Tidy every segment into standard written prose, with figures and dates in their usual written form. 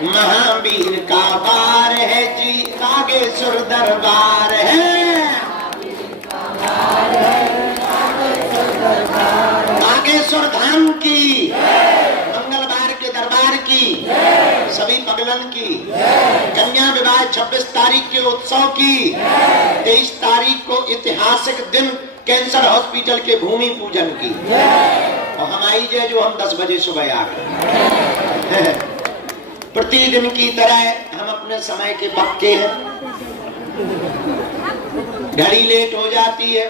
महावीर का वार है जी, बागेश्वर दरबार है। बागेश्वर धाम की, मंगलवार के दरबार की, सभी पगलन की, कन्या विवाह 26 तारीख के उत्सव की, 23 तारीख को ऐतिहासिक दिन कैंसर हॉस्पिटल के भूमि पूजन की, और हमारी जय जो हम 10 बजे सुबह आ गए। प्रतिदिन की तरह हम अपने समय के पक्के हैं। घड़ी लेट हो जाती है,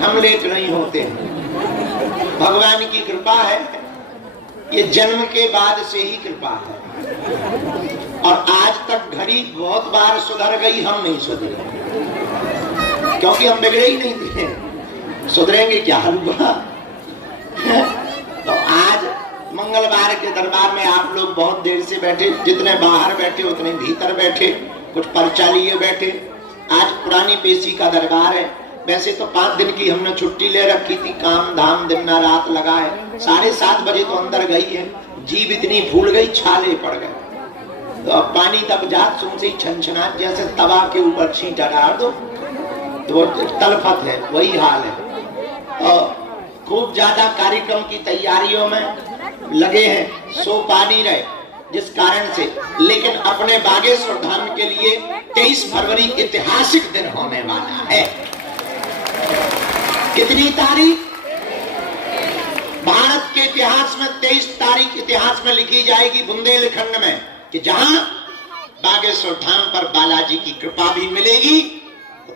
हम लेट नहीं होते हैं। भगवान की कृपा है, ये जन्म के बाद से ही कृपा है। और आज तक घड़ी बहुत बार सुधर गई, हम नहीं सुधरे, क्योंकि हम बिगड़े ही नहीं थे। सुधरेंगे क्या हुआ? तो आज मंगलवार के दरबार में आप लोग बहुत देर से बैठे, जितने बाहर बैठे उतने भीतर बैठे, कुछ पर्चा लिए बैठे। आज पुरानी पेशी का दरबार है। वैसे तो 5 दिन की हमने छुट्टी ले रखी थी, काम धाम दिन ना रात लगा है। 7:30 बजे तो अंदर गई है, जीभ इतनी फूल गई, छाले पड़ गए। तो अब पानी तक जात सुन से छनछनाट, जैसे तवा के ऊपर छींटा डाल दो तो वो तलफत है, वही हाल है। और खूब ज्यादा कार्यक्रम की तैयारियों में लगे हैं, सो पा नहीं रहे जिस कारण से। लेकिन अपने बागेश्वर धाम के लिए 23 फरवरी ऐतिहासिक दिन होने वाला है। कितनी तारीख? भारत के इतिहास में 23 तारीख इतिहास में लिखी जाएगी बुंदेलखंड में, कि जहां बागेश्वर धाम पर बालाजी की कृपा भी मिलेगी।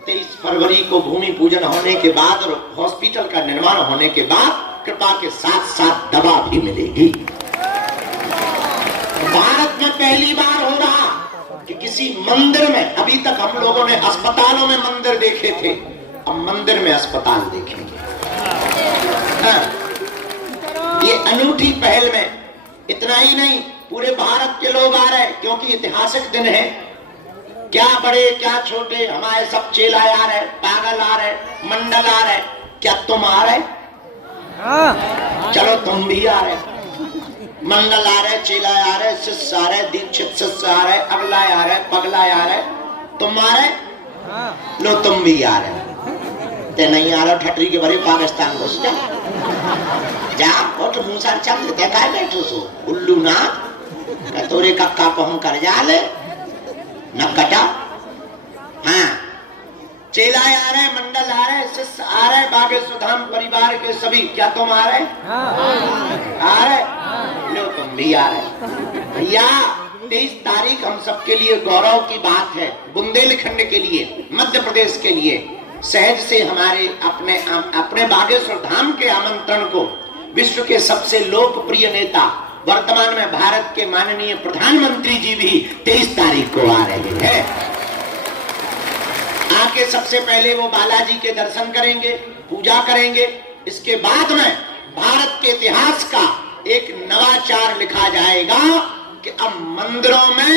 23 फरवरी को भूमि पूजन होने के बाद और हॉस्पिटल का निर्माण होने के बाद कृपा के साथ साथ दवा भी मिलेगी। भारत में पहली बार हो रहा कि किसी मंदिर में, अभी तक हम लोगों ने अस्पतालों में मंदिर देखे थे, अब मंदिर में अस्पताल देखेंगे। हाँ, ये अनूठी पहल में इतना ही नहीं, पूरे भारत के लोग आ रहे, क्योंकि ऐतिहासिक दिन है। क्या बड़े क्या छोटे, हमारे सब चेला आ रहे, पागल आ रहे, मंडल आ रहे। क्या तुम आ रहे? चलो तुम भी आ रहे, मंडल आ रहे, चेला आ रहे, शिष्य आ रहे, दीक्षित शिष्य आ रहे, अगला आ रहे, पगला आ रहे, तुम आ रहे, लो तुम भी आ रहे। ते नहीं आ रहा ठटरी के भरे पाकिस्तान घुस जा फोट मूसा चल देखा बैठो सो उल्लू ना तोरे कक्का को हम कर जा ले न कटा। हाँ, चेला आ रहे, मंडल आ रहे, शिष्य आ रहे, बागेश्वर धाम परिवार के सभी। क्या तुम आ रहे? आ रहे, लो तुम भी आ रहे। भैया 23 तारीख हम सबके लिए गौरव की बात है। बुंदेलखंड के लिए, मध्य प्रदेश के लिए सहज से हमारे अपने बागेश्वर धाम के आमंत्रण को विश्व के सबसे लोकप्रिय नेता, वर्तमान में भारत के माननीय प्रधानमंत्री जी भी 23 तारीख को आ रहे हैं। आके सबसे पहले वो बालाजी के दर्शन करेंगे, पूजा करेंगे। इसके बाद में भारत के इतिहास का एक नवाचार लिखा जाएगा कि अब मंदिरों में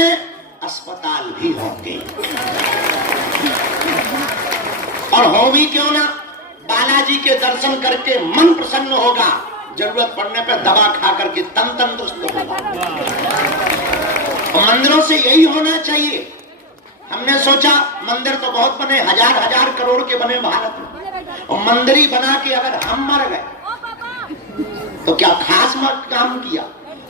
अस्पताल भी होंगे। और हो भी क्यों ना, बालाजी के दर्शन करके मन प्रसन्न होगा, जरूरत पड़ने पर दवा खा करके तन तंदुरुस्त होगा। और मंदिरों से यही होना चाहिए। हमने सोचा मंदिर तो बहुत बने, हजार करोड़ के बने भारत में, और मंदिर ही बना के अगर हम मर गए तो क्या खास काम किया।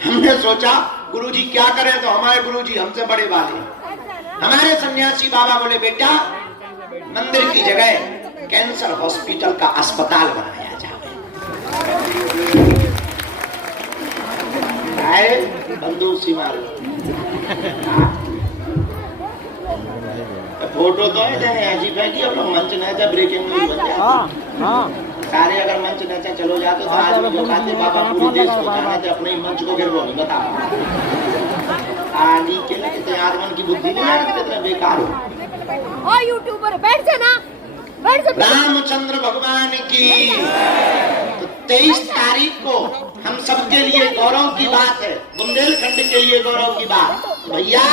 हमने सोचा गुरुजी क्या करें, तो हमारे गुरुजी हमसे बड़े वाले, हमारे सन्यासी बाबा बोले बेटा मंदिर की जगह कैंसर हॉस्पिटल का अस्पताल बनाया जाए। बंदूक सी मारो, फोटो तो ऐसी फेंकी, अब लोग मंच नचा ब्रेकिंग न्यूज बन जाए। सारे अगर मंच नचा चलो जाते तो आज जो खाते बाबा पूरे देश को जाना थे, अपने मंच को गिरवो नहीं बता आनी के लिए आदमन की बुद्धि नहीं लगती, इतना बेकार हो। और यूट्यूबर बैठ जा ना, बैठ जा। रामचंद्र भगवान की। तो 23 तारीख को हम सबके लिए गौरव की बात है, बुंदेलखंड के लिए गौरव की बात। भैया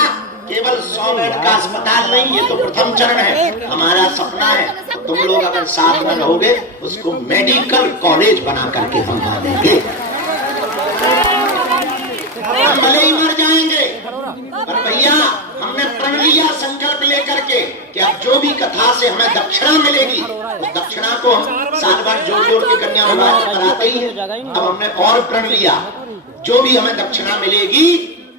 केवल 100 बेड का अस्पताल नहीं, ये तो प्रथम चरण है, हमारा सपना है। तुम लोग अगर साथ में रहोगे उसको मेडिकल कॉलेज बना करके हम बना देंगे। हम भले ही मर जाएंगे, प्रण लिया संकल्प लेकर के कि अब जो भी कथा से हमें दक्षिणा मिलेगी, उस दक्षिणा को हम साल भर जोड़ जोड़ के कन्या विवाह कराते ही हैं। अब हमने और प्रण लिया, जो भी हमें दक्षिणा मिलेगी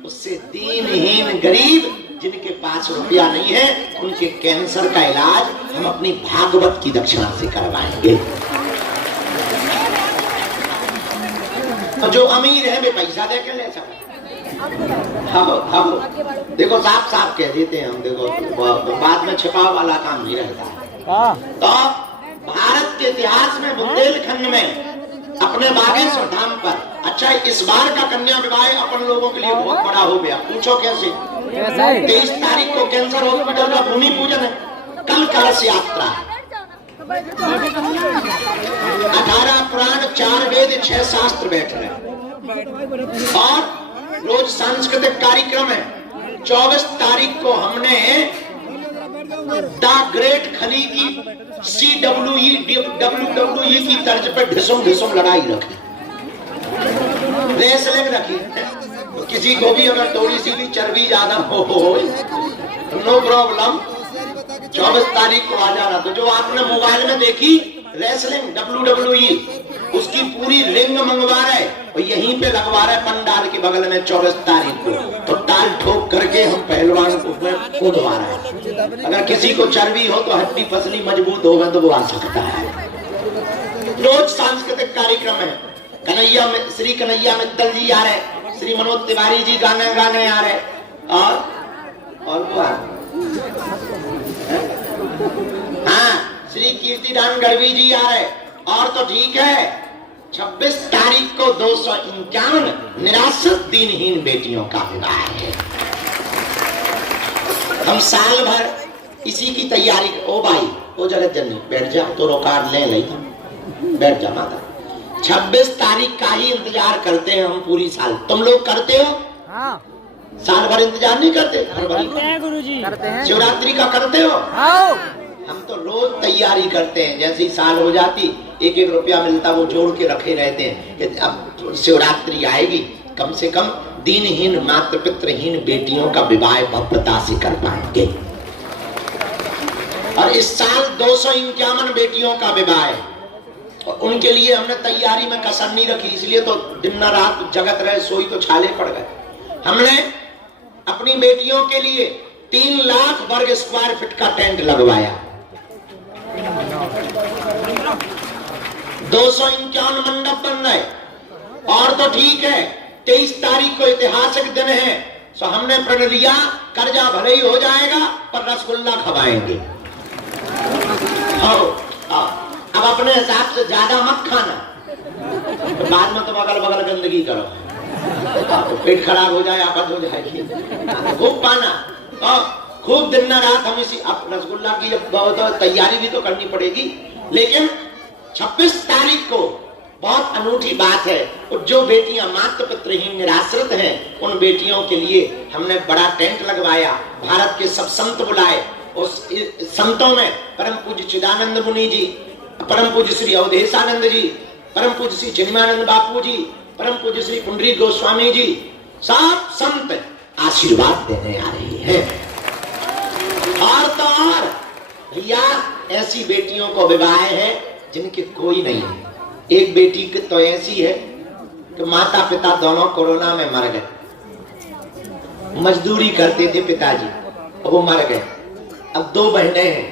उससे दीनहीन गरीब जिनके पास रुपया नहीं है उनके कैंसर का इलाज हम अपनी भागवत की दक्षिणा से करवाएंगे। तो जो अमीर है वे पैसा दे के ले सकते। हाँ देखो साफ साफ कह देते हैं हम, देखो बाद में छिपाव वाला काम नहीं रहता है। तो भारत के इतिहास में बुंदेलखंड में अपने बागेश्वर धाम पर, अच्छा इस बार का कन्या विवाह अपन लोगों के लिए बहुत बड़ा हो गया। पूछो कैसे? 23 तारीख को कैंसर हॉस्पिटल का भूमि पूजन है, कल कलश यात्रा है, 18 पुराण 4 वेद 6 शास्त्र बैठ रहे हैं और रोज सांस्कृतिक कार्यक्रम है। 24 तारीख को हमने द ग्रेट खली की WWE की तर्ज पर ढिसुम लड़ाई रखी, रेसलिंग रखी। किसी को भी अगर थोड़ी सी भी चर्बी ज्यादा हो नो प्रॉब्लम, 24 तारीख को आ जाना। तो जो आपने मोबाइल में देखी रेसलिंग WWE, उसकी पूरी रिंग मंगवा रहे और यहीं पे लगवा रहे पंडाल के बगल में 24 तारीख को। तो ताल ठोक करके हम पहलवान को कूदवा रहे हैं। अगर किसी को चर्बी हो तो हड्डी पसली मजबूत होगा तो वो आ सकता है। रोज सांस्कृतिक कार्यक्रम है। कन्हैया में श्री कन्हैया मित्तल जी आ रहे, श्री मनोज तिवारी जी गाने आ रहे और हाँ श्री कीर्तिदान गढ़वी जी आ रहे। और तो ठीक है 26 तारीख को 251 निराश्रित दीनहीन बेटियों का विवाह है। हम साल भर इसी की तैयारी। ओ भाई ओ जगत जननी बैठ जा, तो रोकार ले ली था, बैठ जा माता। 26 तारीख का ही इंतजार करते हैं हम पूरी साल। तुम लोग करते हो? हाँ। साल भर इंतजार नहीं करते? करते हैं गुरुजी, करते हैं। शिवरात्रि का करते हो? हाँ। हम तो रोज तैयारी करते हैं, जैसे ही साल हो जाती 1-1 रुपया मिलता वो जोड़ के रखे रहते हैं कि अब शिवरात्रि आएगी, कम से कम दीनहीन मातृ पितृहीन बेटियों का विवाह भव्यता से कर पाएंगे। और इस साल 251 बेटियों का विवाह है और उनके लिए हमने तैयारी में कसर नहीं रखी, इसलिए तो दिन रात जगत रहे, सोई तो छाले पड़ गए। हमने अपनी बेटियों के लिए 3 लाख वर्ग स्क्वायर फीट का टेंट लगवाया। 251 मंडप बन गए। और तो ठीक है 23 तारीख को ऐतिहासिक दिन है, तो हमने प्रण लिया कर्जा भले ही हो जाएगा पर रसगुल्ला खवाएंगे। अब अपने हिसाब से ज्यादा मत खाना, तो बाद में तुम अगल बगल गंदगी करो तो पेट खराब हो जाए, आफत हो जाएगी। खूब पाना और खूब दिन रात हम इसी। अब रसगुल्ला की जब तैयारी भी तो करनी पड़ेगी। लेकिन 26 तारीख को बहुत अनूठी बात है, और जो बेटियां मातृ पितृहीन निराश्रित हैं उन बेटियों के लिए हमने बड़ा टेंट लगवाया। भारत के सब संत बुलाए, उस संतों में परम पूज्य चिदानंद मुनि जी, परम पूज्य श्री अवधेशानंद जी, परम पूज्य श्री चिन्मयानंद बापू जी, परम पूज्य श्री पुंडरी गोस्वामी जी, सब संत आशीर्वाद देने आ रहे हैं। और तो और भैया ऐसी बेटियों को विवाह है जिनके कोई नहीं है। एक बेटी की तो ऐसी है कि माता पिता दोनों कोरोना में मर गए, मजदूरी करते थे पिताजी और वो मर गए। अब 2 बहनें हैं,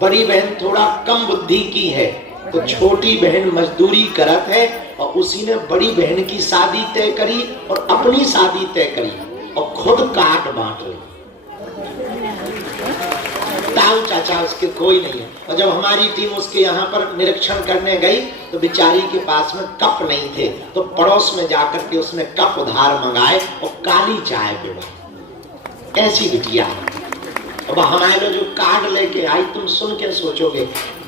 बड़ी बहन थोड़ा कम बुद्धि की है तो छोटी बहन मजदूरी करत है और उसी ने बड़ी बहन की शादी तय करी और अपनी शादी तय करी और खुद काट बांट रही। ताऊ चाचा उसके कोई नहीं है। और जब हमारी टीम उसके यहाँ पर निरीक्षण करने गई तो बेचारी के पास में कप नहीं थे, तो पड़ोस में जाकर के उसने कप उधार मंगाए और काली चाय पिलाई। ऐसी बिटिया। अब हमारे जो कार्ड लेके आई, तुम सुन के सोचोगे,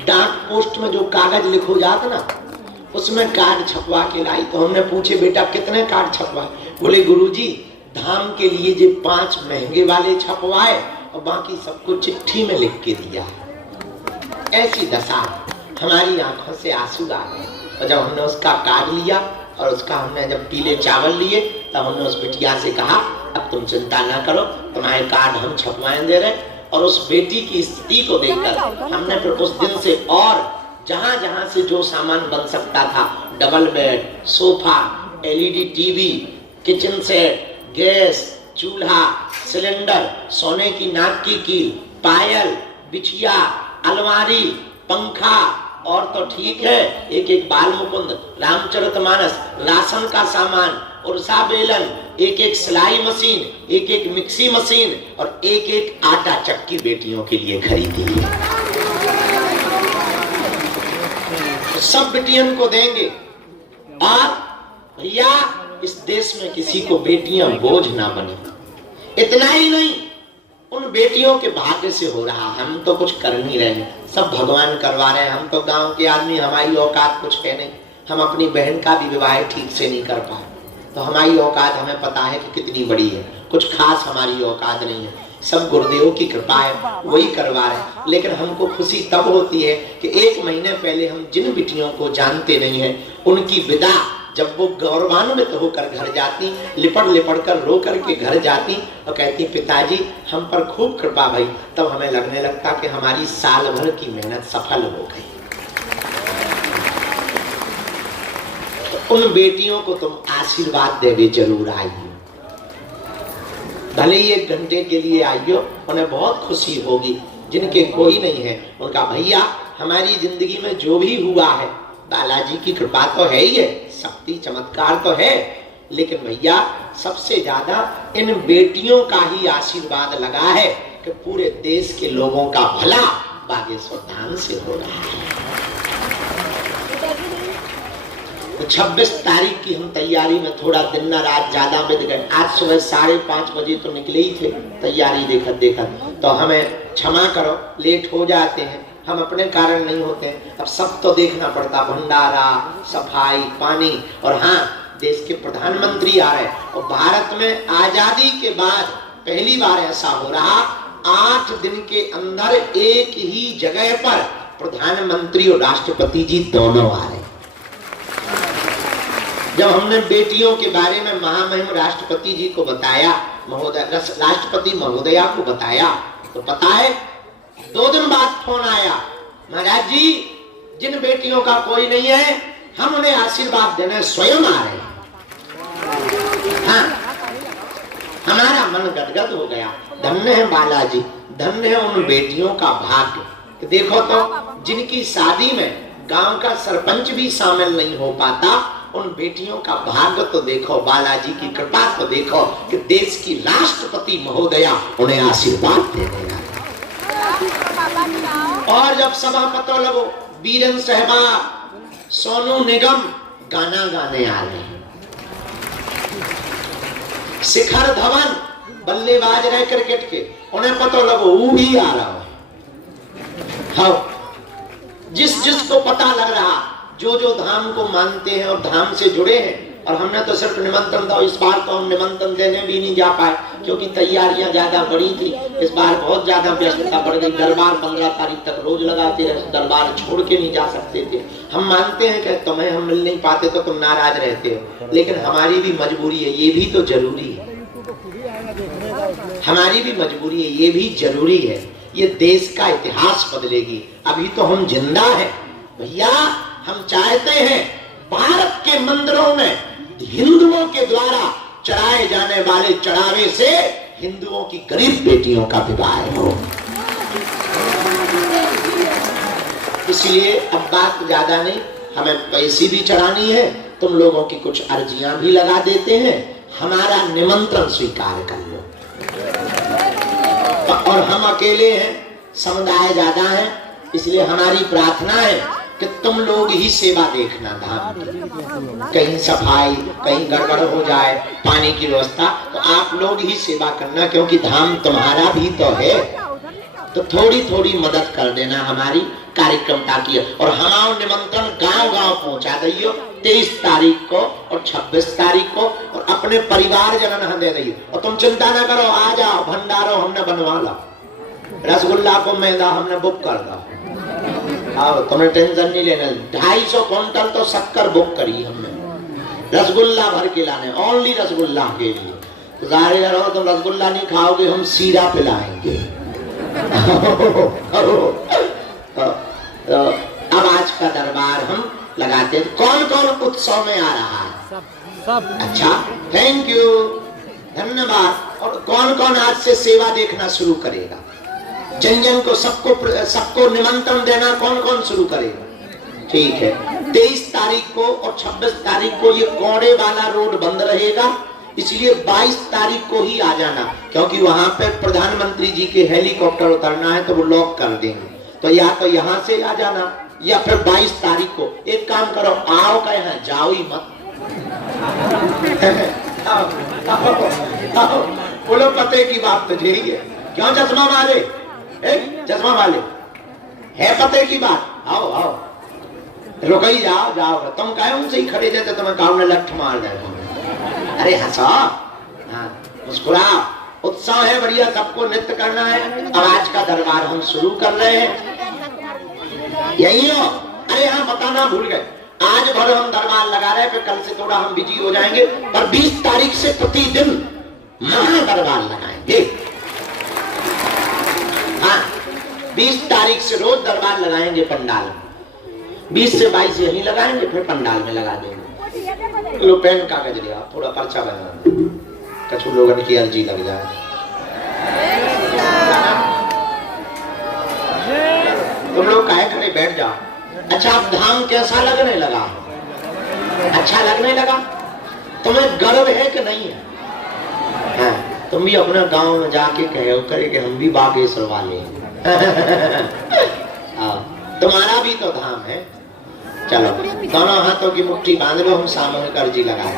डाक पोस्ट में जो कागज लिखो जाता ना उसमें कार्ड छपवा के लाई। तो हमने पूछे बेटा कितने कार्ड छपवाए? बोले गुरुजी धाम के लिए जो 5 महंगे वाले छपवाए और बाकी सबको चिट्ठी में लिख के दिया। ऐसी दशा, हमारी आंखों से आंसू आ गए। और जब हमने उसका कार्ड लिया और उसका हमने जब पीले चावल लिए तब हमने उस बिटिया से कहा अब तुम चिंता ना करो, तुम्हारे कार्ड हम छपवाए दे रहे। और उस बेटी की स्थिति को देखकर हमने फिर उस दिन से और जहां जहां से जो सामान बन सकता था, double bed, sofa, LED TV, kitchen set, gas, चूल्हा, सिलेंडर, सोने की नाक की कील, पायल, बिछिया, अलमारी, पंखा, और तो ठीक है एक एक बाल मुकुंद, रामचरितमानस, राशन का सामान, उर्सा बेलन, एक एक सिलाई मशीन, एक एक मिक्सी मशीन और एक एक आटा चक्की बेटियों के लिए खरीदी। तो सब बेटियों को देंगे। और भैया इस देश में किसी को बेटियां बोझ ना बने। इतना ही नहीं, उन बेटियों के भाग्य से हो रहा, हम तो कुछ कर नहीं रहे, सब भगवान करवा रहे हैं। हम तो गांव के आदमी, हमारी औकात कुछ है नहीं, हम अपनी बहन का भी विवाह ठीक से नहीं कर पाए। तो हमारी औकात हमें पता है कि कितनी बड़ी है, कुछ खास हमारी औकात नहीं है, सब गुरुदेव की कृपा है, वही करवा रहे। लेकिन हमको खुशी तब होती है कि 1 महीने पहले हम जिन बेटियों को जानते नहीं है, उनकी विदा जब वो गौरवान्वित होकर घर जाती, लिपट लिपट कर रो करके घर जाती और कहती पिताजी हम पर खूब कृपा भई, तब हमें लगने लगता कि हमारी साल भर की मेहनत सफल हो गई। तो उन बेटियों को तुम आशीर्वाद देवे जरूर आइयो, भले ही 1 घंटे के लिए आइयो, उन्हें बहुत खुशी होगी। जिनके कोई नहीं है उनका भैया हमारी जिंदगी में जो भी हुआ है बालाजी की कृपा तो है ही है, शक्ति चमत्कार तो है, लेकिन भैया सबसे ज्यादा इन बेटियों का ही आशीर्वाद लगा है कि पूरे देश के लोगों का भला बागेश्वर धाम से हो रहा है। तो 26 तारीख की हम तैयारी में थोड़ा दिन न रात ज्यादा बित गए। आज सुबह 5:30 बजे तो निकले ही थे तैयारी देखत देखत, तो हमें क्षमा करो, लेट हो जाते हैं, हम अपने कारण नहीं होते। अब सब तो देखना पड़ता, भंडारा, सफाई, पानी, और हाँ देश के प्रधानमंत्री आ रहे और भारत में आजादी के बाद पहली बार ऐसा हो रहा 8 दिन के अंदर एक ही जगह पर प्रधानमंत्री और राष्ट्रपति जी दोनों आ रहे। जब हमने बेटियों के बारे में महामहिम राष्ट्रपति जी को बताया, राष्ट्रपति महोदया को बताया, तो पता है 2 दिन बाद फोन आया, महाराज जी जिन बेटियों का कोई नहीं है हम उन्हें आशीर्वाद देने स्वयं आ रहे हैं। हाँ, हमारा मन गदगद हो गया। धन्य है बालाजी, धन्य है उन बेटियों का भाग्य। देखो तो जिनकी शादी में गांव का सरपंच भी शामिल नहीं हो पाता, उन बेटियों का भाग्य तो देखो, बालाजी की कृपा तो देखो कि देश की राष्ट्रपति महोदया उन्हें आशीर्वाद देने आए। और जब सभापति लोग बीरेन सहवाग, सोनू निगम गाना गाने आ रहे हैं, शिखर धवन बल्लेबाज रहे क्रिकेट के, उन्हें पता लगो वो भी आ रहा है। हाँ, जिस जिसको पता लग रहा, जो जो धाम को मानते हैं और धाम से जुड़े हैं, और हमने तो सिर्फ निमंत्रण था, इस बार तो हम निमंत्रण देने भी नहीं जा पाए क्योंकि तैयारियां ज्यादा बड़ी थी। इस बार बहुत ज्यादा व्यस्तता बढ़ गई। दरबार 15 तारीख तक रोज लगाते रहे, दरबार छोड़ के नहीं जा सकते थे। हम मानते हैं कि तुम्हें हम मिल नहीं पाते तो तुम नाराज रहते हो, लेकिन हमारी भी मजबूरी है, ये भी तो जरूरी है। हमारी भी मजबूरी है, ये भी जरूरी है। ये देश का इतिहास बदलेगी। अभी तो हम जिंदा है भैया। हम चाहते हैं भारत के मंदिरों में हिंदुओं के द्वारा चढ़ाए जाने वाले चढ़ावे से हिंदुओं की गरीब बेटियों का विवाह हो। इसलिए अब बात ज्यादा नहीं, हमें पैसे भी चढ़ानी है, तुम लोगों की कुछ अर्जियां भी लगा देते हैं, हमारा निमंत्रण स्वीकार कर लो। और हम अकेले हैं, समुदाय ज्यादा है, इसलिए हमारी प्रार्थना है कि तुम लोग ही सेवा देखना धाम की। कहीं सफाई, कहीं गड़बड़ हो जाए, पानी की व्यवस्था, तो आप लोग ही सेवा करना, क्योंकि धाम तुम्हारा भी तो है। तो थोड़ी थोड़ी मदद कर देना हमारी कार्यक्रमता की। और हमारा निमंत्रण गांव गांव पहुंचा दियो 23 तारीख को और 26 तारीख को, और अपने परिवार जनन दे दियो। और तुम चिंता ना करो, आ जाओ, भंडारो हमने बनवा ला, रसगुल्ला को मैदा हमने बुक कर दो, आओ, तुम्हें टेंशन नहीं लेना। 250 क्विंटल तो शक्कर बुक करी हमने, रसगुल्ला भर के लाने, ओनली रसगुल्ला के लिए। जाहिर रहो, तुम रसगुल्ला नहीं खाओगे, हम सीरा पिलाएंगे। अब आज का दरबार हम लगाते हैं। कौन कौन उत्सव में आ रहा है? सब। अच्छा, थैंक यू, धन्यवाद। और कौन कौन आज से सेवा देखना शुरू करेगा? जन जन को सबको निमंत्रण देना कौन कौन शुरू करेगा? ठीक है, 23 तारीख को और 26 तारीख को ये कौड़े वाला रोड बंद रहेगा, इसलिए 22 तारीख को ही आ जाना, क्योंकि वहां पे प्रधानमंत्री जी के हेलीकॉप्टर उतरना है तो वो लॉक कर देंगे। तो या तो यहाँ से आ जाना या फिर 22 तारीख को। एक काम करो, आओ कहे जाओ ही मत। आओ, बोलो पते की बात तो यही है। क्यों चश्मा वाले? चश्मा वाले है पते की बात। आओ आओ, रुक ही जाओ जाओ। तुम कहे उनसे ही खड़े थे तो तुम्हें काऊ ने लठ मार जाए। अरे हंसो, मुस्कुराओ। उत्सव है बढ़िया, सबको नृत्य करना है। अब आज का दरबार हम शुरू कर रहे हैं। यही हो? अरे हाँ, बताना भूल गए, आज भर हम दरबार लगा रहे हैं, फिर कल से थोड़ा हम बिजी हो जाएंगे, पर 20 तारीख से प्रतिदिन महा दरबार लगाएंगे। हाँ, 20 तारीख से रोज दरबार लगाएंगे पंडाल में। 20 से 22 यही लगाएंगे, फिर पंडाल में लगा देंगे। लो पेन कागज लिया, थोड़ा पर्चा बना, कछु लोगों की अर्जी लग जाए। तुम लोग काहे खड़े बैठ जाओ। अच्छा, अब धाम कैसा लगने लगा? अच्छा लगने लगा? तुम्हें गर्व है कि नहीं है? हाँ, तुम भी अपने गांव में जाके कहो करे कि हम भी बागेश्वर वाले हैं। तुम्हारा भी तो धाम है। चलो, दोनों हाथों की मुट्ठी बांध लो, हम सामूहिक अर्जी लगाए।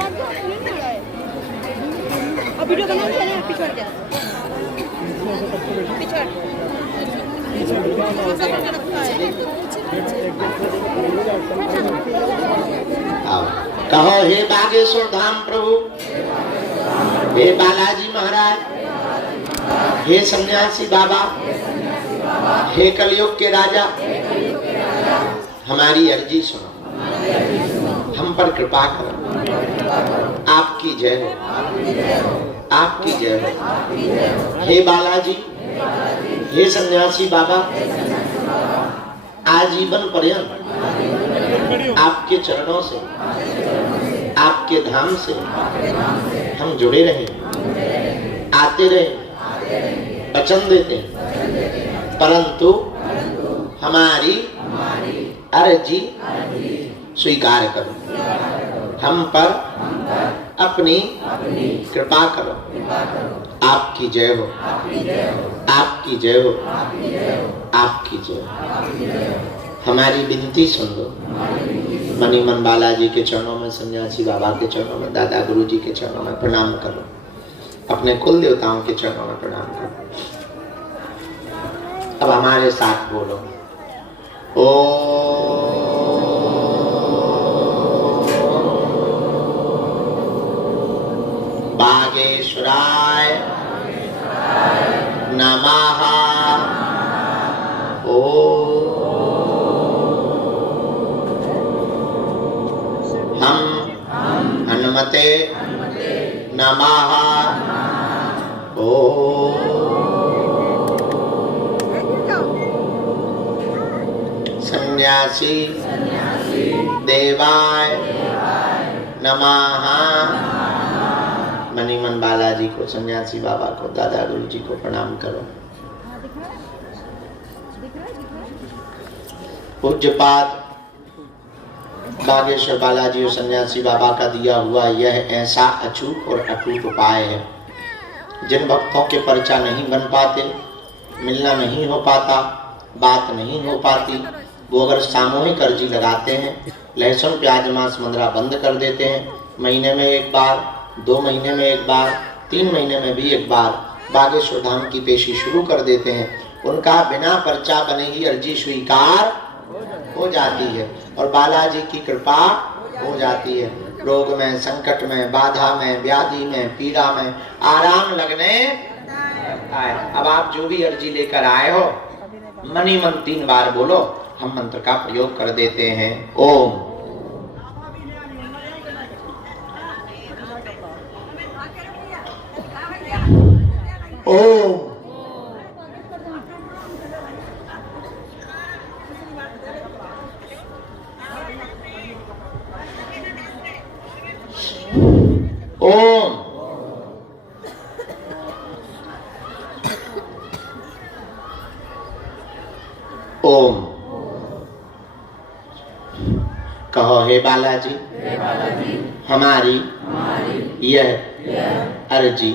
कहो, हे बागेश्वर धाम प्रभु, हे बालाजी महाराज, हे सन्यासी बाबा, हे कलयुग के राजा, हमारी अर्जी सुनो, हम पर कृपा करो। आपकी जय हो, आपकी जय हो। हे बालाजी, हे सन्यासी बाबा, आजीवन पर्यंत आपके चरणों से, आपके धाम से हम जुड़े रहे, आते रहे, वचन देते हैं, परंतु हमारी अर्जी स्वीकार करो, हम पर अपनी कृपा करो। आपकी जय हो, आपकी जय हो, आपकी जय हो। हमारी विनती सुन लो। मणिमन बालाजी के चरणों में, सन्यासी बाबा के चरणों में, दादा गुरु जी के चरणों में प्रणाम करो। अपने कुल देवताओं के चरणों में प्रणाम करो। अब हमारे साथ बोलो, ओ बागेश्वराय नमः। ओ हम हनुमते नमः। ओ सन्यासी देवाय नमः। मणिमन बालाजी को, सन्यासी बाबा को, दादा गुरु जी को प्रणाम करो। पूज्यपाद बागेश्वर बालाजी और सन्यासी बाबा का दिया हुआ यह ऐसा अचूक और अटूट उपाय है, जिन भक्तों के पर्चा नहीं बन पाते, मिलना नहीं हो पाता, बात नहीं हो पाती, वो अगर सामूहिक अर्जी लगाते हैं, लहसुन प्याज मांस मंदरा बंद कर देते हैं, महीने में एक बार, 2 महीने में एक बार, 3 महीने में भी एक बार बागेश्वर धाम की पेशी शुरू कर देते हैं, उनका बिना पर्चा बने ही अर्जी स्वीकार हो जाती है और बालाजी की कृपा हो जाती है। रोग में, संकट में, बाधा में, व्याधि में, पीड़ा में आराम लगने आए। अब आप जो भी अर्जी लेकर आए हो, मनी मन 3 बार बोलो, हम मंत्र का प्रयोग कर देते हैं। ओम ओम। ओम। ओम। कहो हे बालाजी, हमारी यह अर्जी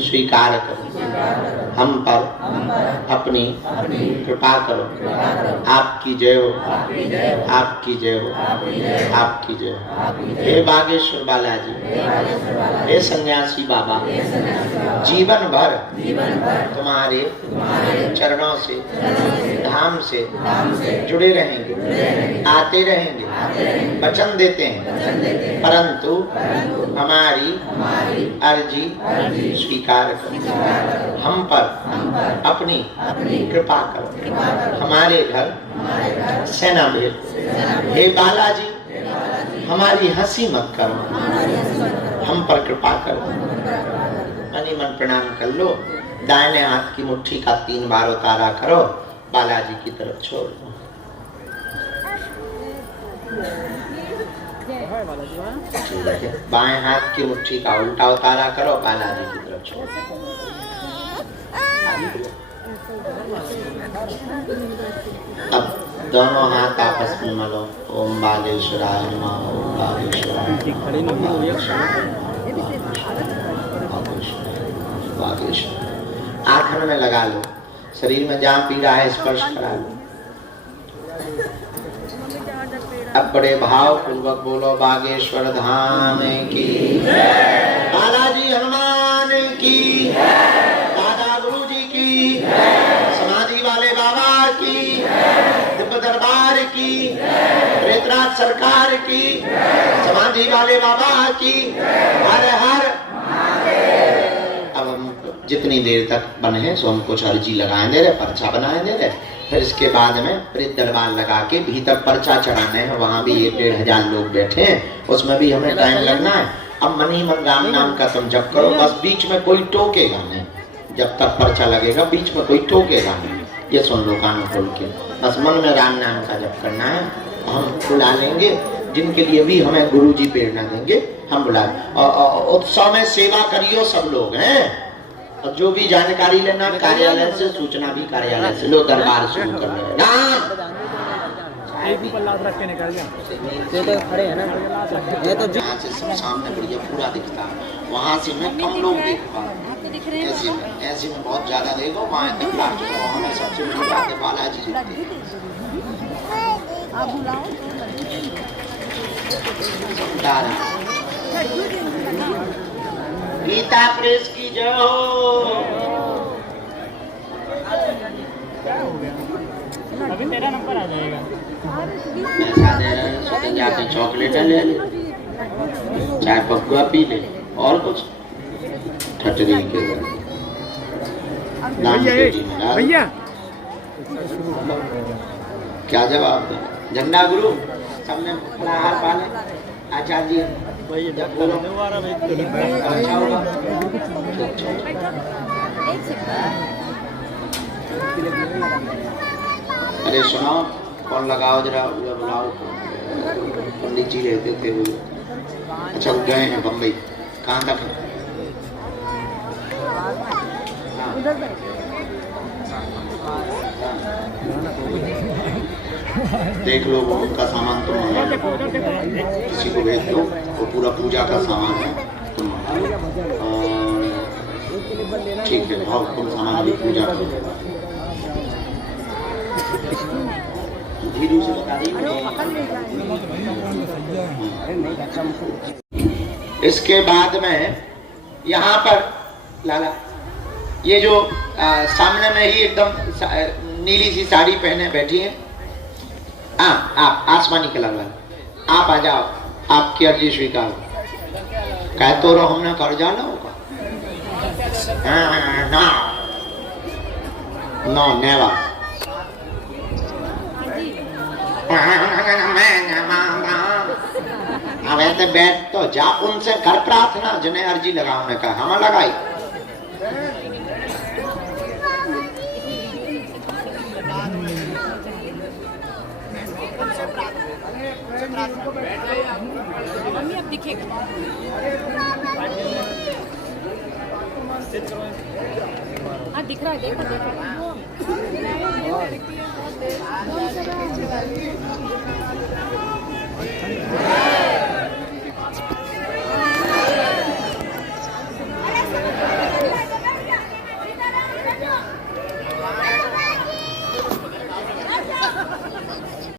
स्वीकार करो, हम पर अपनी कृपा करो। आपकी जय हो, आपकी जय हो, आपकी जय हो। हे बागेश्वर बालाजी, हे सन्यासी बाबा, जीवन भर तुम्हारे चरणों से धाम से जुड़े रहेंगे, आते रहेंगे, वचन देते हैं, परंतु हमारी अर्जी स्वीकार करो, हम पर अपनी कृपा करो, हमारे घर सेना भेज। हे बालाजी, हमारी हंसी मत करो, हम पर कृपा करो। मनी मन प्रणाम कर लो, दाहिने हाथ की मुट्ठी का 3 बार उतारा करो, बालाजी की तरफ छोड़ दो। बाएं हाथ की मुट्ठी का उल्टा उतारा करो, बालाजी की तरफ छोड़ दो। अब दोनों हाथ आपस में मलो। ओम बालेश्वराय नमः, ओम बालेश्वराय बागेश्वर। आखन में लगा लो, शरीर में जहाँ पीड़ा है स्पर्श करा लो। अब बड़े भाव पूर्वक बोलो, बागेश्वर धाम की, बालाजी हनुमान की, दादा गुरु जी की, समाधि वाले बाबा की, दिव्य दरबार की, प्रेतराज सरकार की, समाधि वाले बाबा की, हर हर। अब हम जितनी देर तक बने हैं सो हम कुछ अर्जी लगाए दे रहे, पर्चा बनाए दे रहे, फिर इसके बाद में प्रेत दरबार लगा के भीतर पर्चा चढ़ाने हैं। वहाँ भी 1,500 लोग बैठे हैं, उसमें भी हमें टाइम लगना है। अब मन ही मन राम नाम का तुम जप करो, बस बीच में कोई टोकेगा नहीं। जब तक पर्चा लगेगा बीच में कोई टोकेगा नहीं, ये सुन लो कान खोल के। बस मन में राम नाम का जप करना है। हम बुला लेंगे जिनके लिए भी हमें गुरु जी प्रेरणा देंगे, हम बुला। उत्सव में सेवा करियो सब लोग हैं। और जो भी जानकारी लेना कार्यालय से, सूचना भी कार्यालय से लो। दरबार शुरू कर रहे हैं। ये तो खड़े हैं ना, ये तो यहाँ से सब सामने बढ़िया पूरा दिखता है, वहाँ से मैं कम लोग देख पा रहा हूँ। ऐसे में बहुत ज्यादा देखो, वहाँ तक लास्ट में हमें सबसे बड़ी बात है बालाजी जी की। गीता प्रेस की जय हो। अभी तेरा नंबर आ जाएगा। पैसा दे रहे हैं, सोते जाते चॉकलेट ले ले, चाय पकवा पी ले, और कुछ ठटरी के भैया क्या जवाब दे। झंडा गुरु सबने फलाहार पाले, आचार्य जब बोलो अच्छा होगा। अरे सुनो, कौन लगाओ जरा, बुलाओ। पंडित जी रहते थे वो, अच्छा वो गए हैं बम्बई। कहाँ तक है? देख लो वो उनका सामान तुम किसी को भेज दो, वो पूरा पूजा का सामान है तुम। ठीक है, भाव तुम सामान भी पूजा करो। धीरू से बता रही। इसके बाद में यहाँ पर लाला ये जो सामने में ही एकदम नीली सी साड़ी पहने बैठी है, आप आसमानी कलर वाला, आप आ जाओ, आपकी अर्जी स्वीकार। कह तो रो हमने कर जाना होगा। No never. अब ऐसे बैठ तो जा, उनसे कर प्रार्थना जिन्हें अर्जी लगाओ ने कहा, हम लगाई। मम्मी अब दिखेगा। हाँ दिख रहा है, देखो देखो।